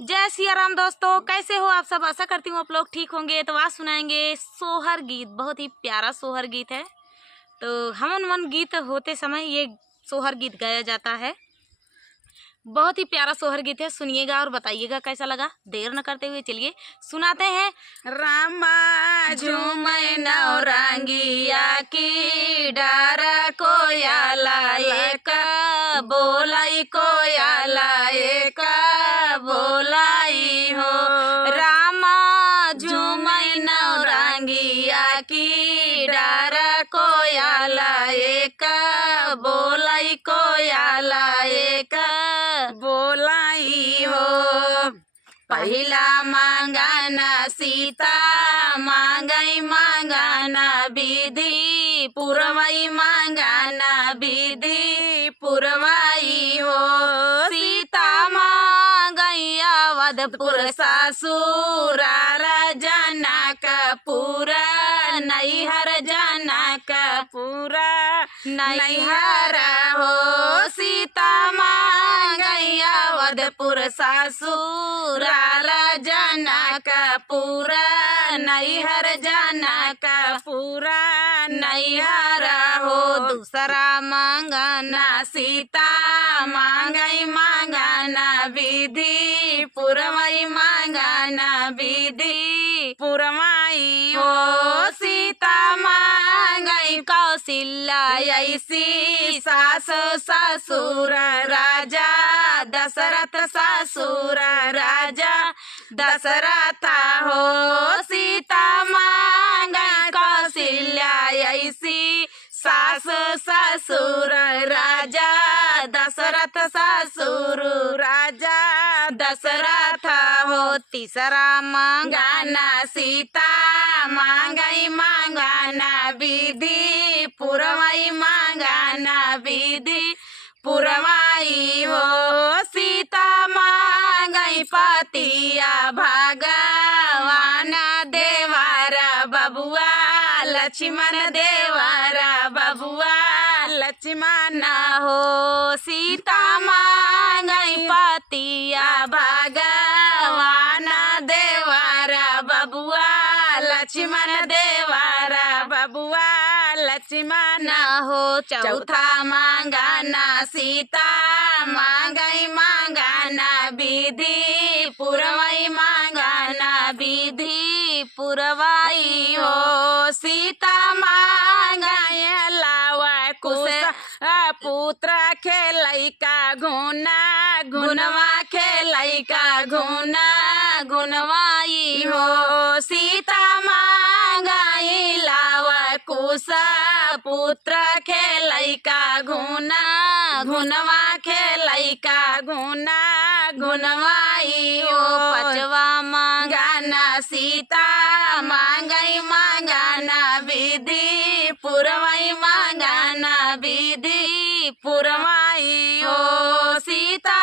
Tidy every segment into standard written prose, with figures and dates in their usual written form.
जय सिया राम दोस्तों, कैसे हो आप सब। आशा करती हूँ आप लोग ठीक होंगे। तो आज सुनाएंगे सोहर गीत। बहुत ही प्यारा सोहर गीत है। तो हमन मन गीत होते समय ये सोहर गीत गाया जाता है। बहुत ही प्यारा सोहर गीत है, सुनिएगा और बताइएगा कैसा लगा। देर न करते हुए चलिए सुनाते हैं। रामा झूमै नौरंगिया की डार कोयाला एक बोलाई कोयाला एक बोलाई हो। रामा झूमै नौरंगिया की डार कोयाला एक बोलाई कोयाला एक बोलाई हो। पहिला मांगाना सीता मांगई मांगाना विधि पुरवाई मांगाना विधि पुरवाई हो। सीता मांगई अवधपुर ससुराल जनक पूरा नैहर जनक पूरा नैहर हो। सीता मांगई अवधपुर ससुराल जनक पूरा नैहर जनक पूरा नैहर हो। दूसरा मांगना सीता मांगई मांगना विधि पुरवाई मांगना विधि पुरवाई हो। सीता मांगई कौशल्या ऐसी सास ससुर राजा दशरथ ससुर राजा दशरथ हो। सीता मांगई कौशल्या ऐसी सास ससुर राजा दशरथ ससुर राजा दशरथ हो। तीसरा मांगना सीता मांगई मांगना विधि पुरवाई मांगना विधि पुरवाई हो। सीता मांगई पतिया भगवान देवर बबुआ लक्ष्मण देवर बबुआ लक्ष्मण हो। सीता मांगई पतिया भगवान देवर बबुआ लक्ष्मण देवर बबुआ लक्ष्मण हो। चौथा मांगना सीता मांगई मांगना विधि पुरवाई मांगना विधि पुरवाई हो। सीता मांगई लावा कुश पुत्र खेलई का गुना गुनवा खेलई का गुना गुनवाई हो। सीता मांगई लावा कुश पुत्र खेलई का गुना गुनवा खेलई का गुना गुनवाई हो। पांचवा मांगना सीता मांगई मांगना विधि पुरवाई मांगना विधि पुरवाई हो। सीता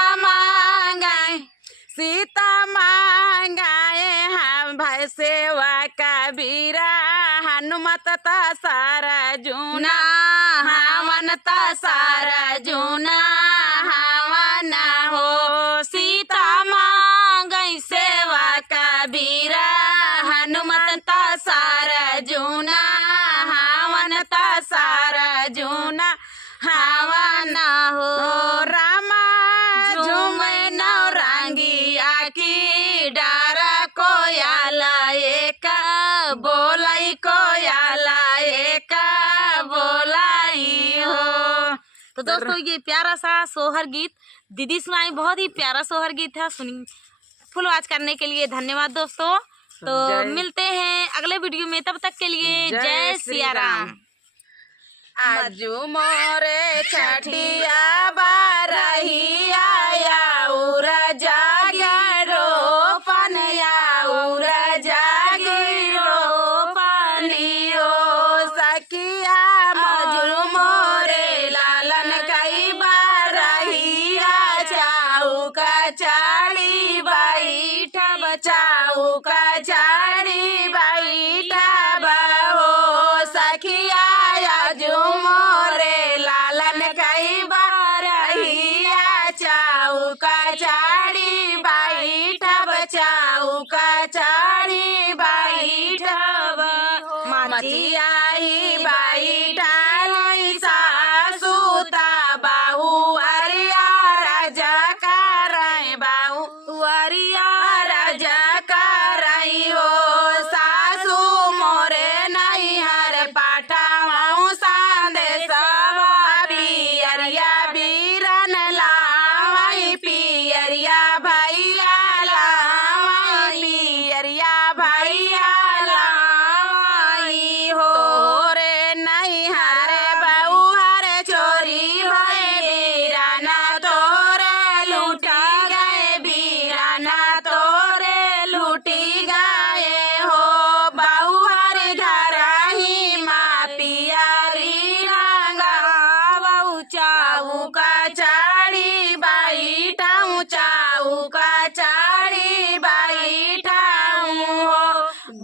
मांगाए हम भाई सेवा कबीरा हनुमत सारा जूना हवन सारा जूना हवन हो। सीता मांगई सेवा कबीरा हनुमत सारा जूना हवन सारा जूना हवन हो। रामा झूमै नौरंगिया की डार कोयाला एक बोलाई कोयाला एक बोलाई हो। तो दोस्तों ये प्यारा सा सोहर गीत दीदी सुनाई। बहुत ही प्यारा सोहर गीत था। सुनी फुल वॉच करने के लिए धन्यवाद दोस्तों। तो मिलते हैं अगले वीडियो में, तब तक के लिए जय सिया राम। आजू मोरे छठिया बारहिया उरा जागे रोपन उरा जागे रोपनी हो। सखिया आजू मोरे लालन कई बारहिया चाउका चाड़ी बैठा चाउका चाड़ी बैठा हो। सखिया आजू मोरे लालन कई बारहिया चाउका चाड़ी चौका चाड़ी बैठबा मचियाई बैठाई सासु बाहू अरिया राजा कराई बाहू अरिया राजा कराई हो सासु मोरे नहीं हर पाठाऊ संदेश पियरिया बीरन लावाई पियरिया भैया लावाई पियरिया भैया लावाई हो तोरे नहीं हरे बहू हरे चोरी भई बीराना तोरे लूटी गए बीराना तोरे लूटी गए हो बहू हरे घर ही माँ पियरी रंगा बहू चाऊ का चाड़ी बैठाऊं चाऊ का चाड़ी बैठाऊं हो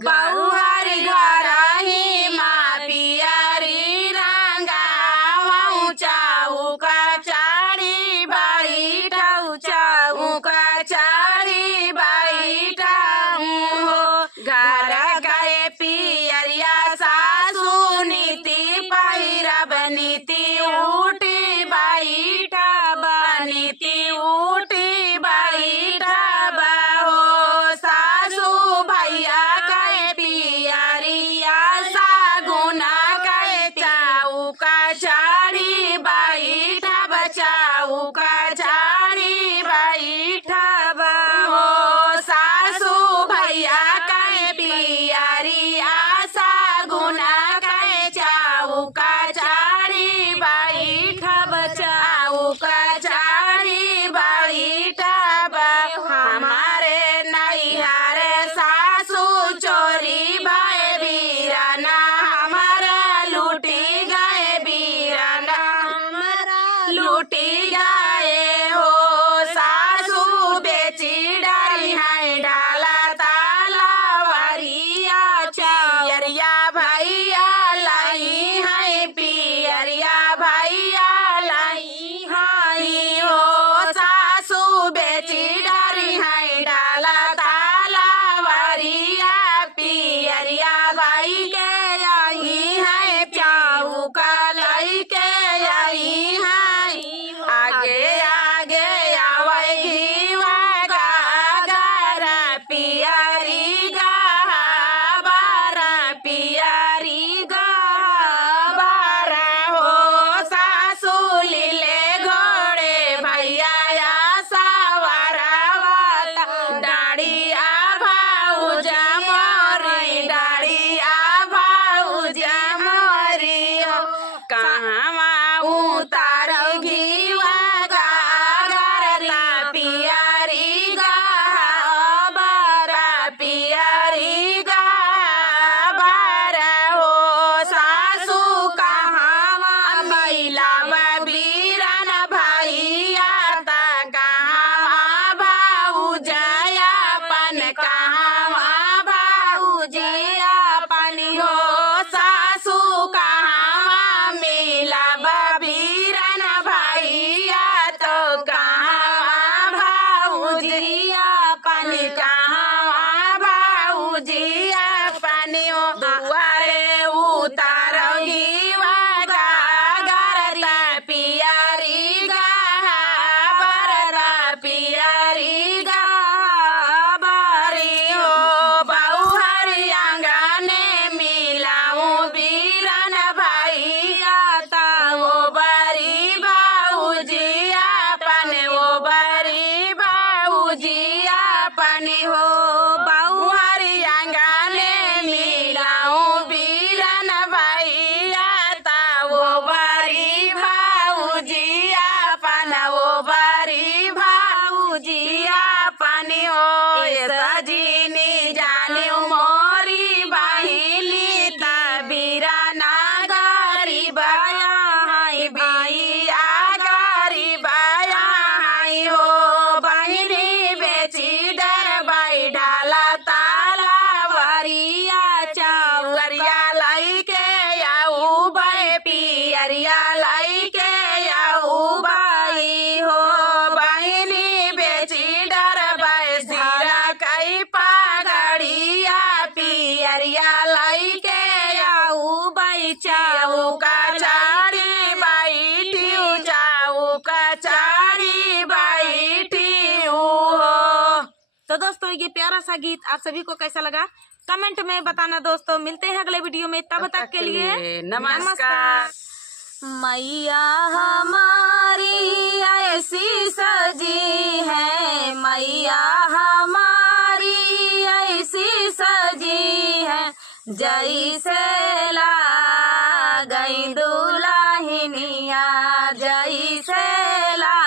बहू हरी घर ही माँ पियरी रंगाऊं चाऊ का चाड़ी बैठाऊं चाऊ का चाड़ी बैठाऊं हो घर गए पियरिया सासू नीति पहिरब नीति उठी बैठब नीति उठी बैठब हो सासू भैया कहे पियरिया सागुना कहे चाऊ का चाड़ी बैठब चाऊ का चाड़ी बैठब हो सासू भैया कहे पियरिया सागुना कहे चाऊ का चाड़ी बैठब चाऊ का चाड़ी बैठब हमारे नैहर सासू चोरी भय बीराना हमारा लूटी गए बीराना हमारा लूटी गए हो सासू बेची डाली है डाला ताला वरिया पियरिया भैया लाई है पियरिया भैया लाई है हो सासू बेची डाली है डाला ताला वरिया पियरिया भाई के आई है चाऊ का लाई के आई है आगे आगे आवेगी गागर पियरी गाबर पियरी गाबर हो सासू लीले घोड़े भैया या सवारावत डाड़िया भाऊजा मोरी डाड़िया भाऊजा मोरी हो कहवा उतारोगी गागर पियरी गाबर पियरी गाबर हो सासू कहाँ मैला बीरन भैया त कहाँ भाऊजयापन कहाँ भाऊजयापन हो सासू कहाँ मिला बीरन भैया तो कहाँ भाऊजयापन कहाँ भाऊजयापन हो दुआरे उतारोगी गागर पियरी गाबर पियरी गाबरी हो बहू हरी आंगने मिलाऊं बीरन भैया ता वो बरी भाऊजियापन वो बरी भाऊजियापन हो बहू हरी आंगने मिलाऊं बीरन भैया ता वो बरी भाऊजियापन वो बरी भाऊजियापन हो सजीनी जानी मोरी बाहिली तबीरा नागरी बाया हाय भैया गरी बाया हाय हो बहिनी बेची डर बाई डाल ये प्यारा सा गीत आप सभी को कैसा लगा कमेंट में बताना दोस्तों। मिलते हैं अगले वीडियो में, तब तक के लिए नमस्कार। मैया हमारी ऐसी सजी है, मैया हमारी ऐसी सजी है, जैसे ला गई दुल्हनिया, जैसे ला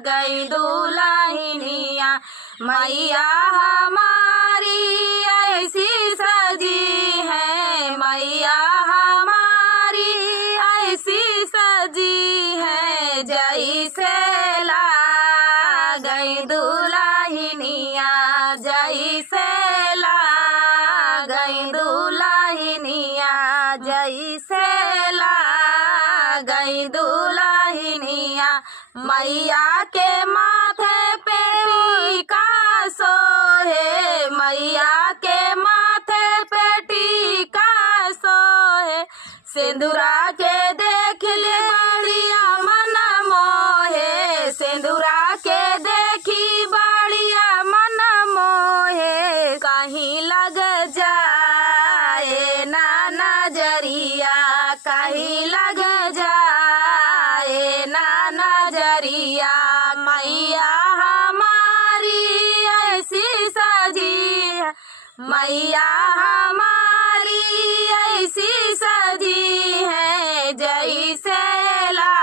गई दुल्हनिया। मैया हमारी ऐसी सजी है, मैया हमारी ऐसी सजी है, जैसे ला गई दुल्हनिया, जैसे ला गई दुल्हनिया, जैसे ला गई दुल्हनिया। मैया के माथे पे टीका सोहे, मैया के माथे पे टीका सोहे, सिंदूरा के देख ले बढ़िया मन मोहे, सिंदूरा के देखी बढ़िया मन मोहे, कहीं लग जाए ना नजरिया, कहीं लग जाए ना नजरिया। मैया हमारी ऐसी सजी है, मैया हमारी ऐसी सजी है, जैसे ला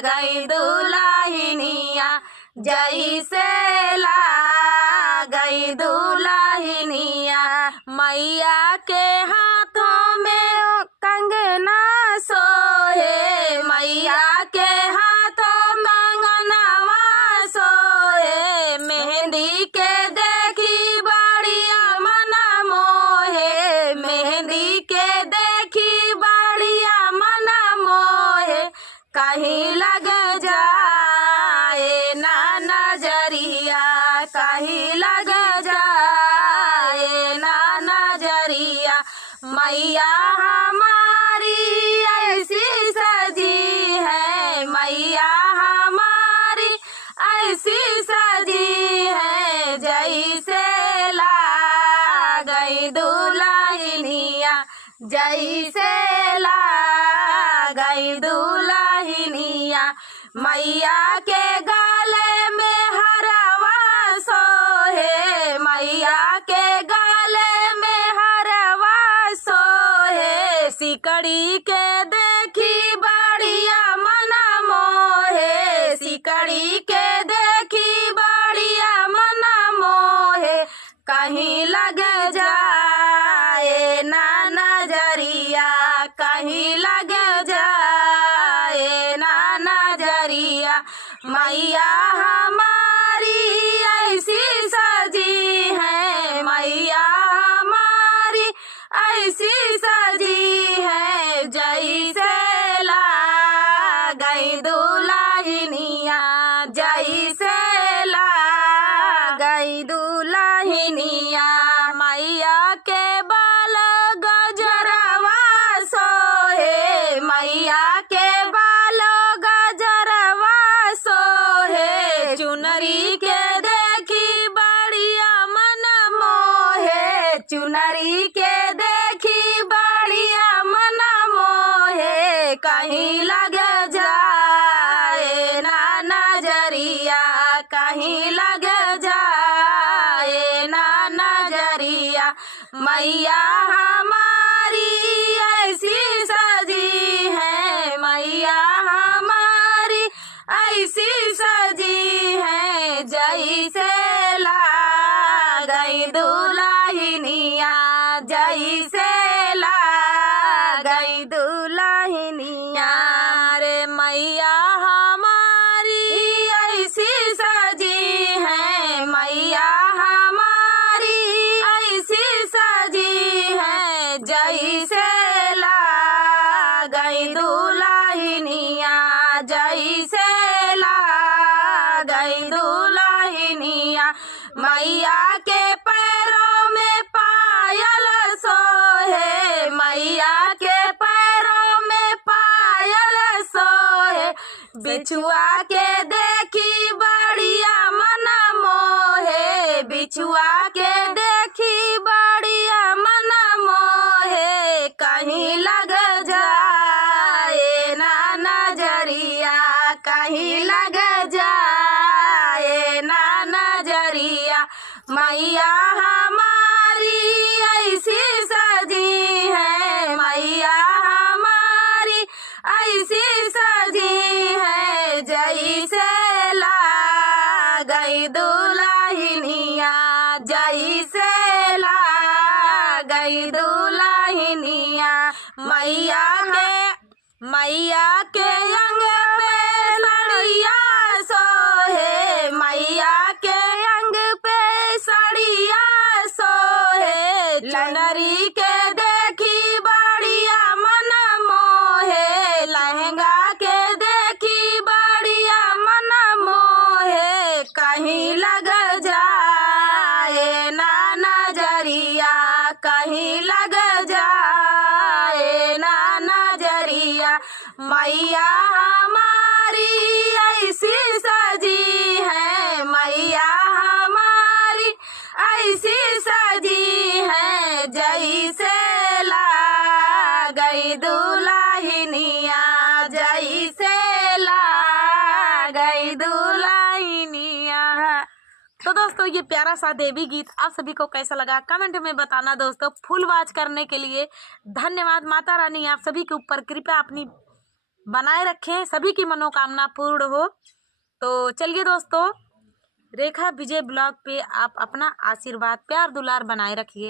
गई दुल्हनिया, जैसे ला गई दुल्हनिया। मैया के हाथों में कंगना सोहे, मैया के हाथों कंगनवा सोहे, मेहंदी के देखी बढ़िया मन मोहे, मेहंदी के देखी बढ़िया मन मोहे, कहीं लग जाए ना नजरिया, कहीं लग जाए ना नजरिया। मैया हमारी ऐसी सजी है, मैया हमारी ऐसी सजी है, जैसे ला गई दुल्हनिया, जैसे ला गई दुल्हनिया। मैया के गले में हरवा सोहे, मैया के गले में हरवा सोहे, सिकड़ी के देखी बढ़िया मन मोहे, सिकड़ी के देखी बढ़िया मन मोहे, कहीं लग जाए ना नजरिया, कहीं लग जाए ना नजरिया। मैया हमारी ऐसी सजी है, मैया हमारी ऐसी सजी है, जैसे ला गई दुल्हनिया, जैसे ला गई दुल्हनिया। मैया के बाल गजरवा सोहे, मैया के बाल गजरवा सोहे, चुनरी के देखी बढ़िया मन मोहे, चुनरी के देखी बढ़िया मन मोहे, कहीं लग जाए ना नजरिया, कहीं लग जाए ना नजरिया। मैया हमारी ऐसी सजी है, मैया हमारी ऐसी सजी है, जैसे ला गई दुल्हनिया, जैसे ला गई दुल्हनिया। रे मैया हमारी ऐसी सजी है, मैया हमारी ऐसी सजी है, जैसे ला गई दुल्हनिया, जैसे ला गई दुल्हनिया। मैया के पैरों में पायल सोहे, मैया के पैरों में पायल सोहे, बिछुआ के देखी बढ़िया मन मोहे, बिछुआ के देखी बढ़िया मन मोहे कहीं लग जाए ना नजरिया कहीं लग जाए ना नजरिया मैया हमारी ऐसी सजी है मैया हमारी ऐसी सजी है जैसे ला गई दुल्हनिया जैसे ला गई दुल्हनिया मैया के अंग पे सड़िया सोहे मैया के अंग पे सड़िया सोहे चुनरी के देखी बढ़िया मन मोहे लहंगा के देखी बढ़िया मन मोहे कहीं लग जाए ना नजरिया कहीं लग जाए ना नजरिया मैया हमारी ऐसी सजी है मैया हमारी ऐसी सजी है जैसे ला गई दुल्हनिया जैसे ला गई दुल्हनिया। तो दोस्तों ये प्यारा सा देवी गीत आप सभी को कैसा लगा कमेंट में बताना दोस्तों। फुल वॉच करने के लिए धन्यवाद। माता रानी आप सभी के ऊपर कृपा अपनी बनाए रखें, सभी की मनोकामना पूर्ण हो। तो चलिए दोस्तों, रेखा विजय ब्लॉग पे आप अपना आशीर्वाद प्यार दुलार बनाए रखिए।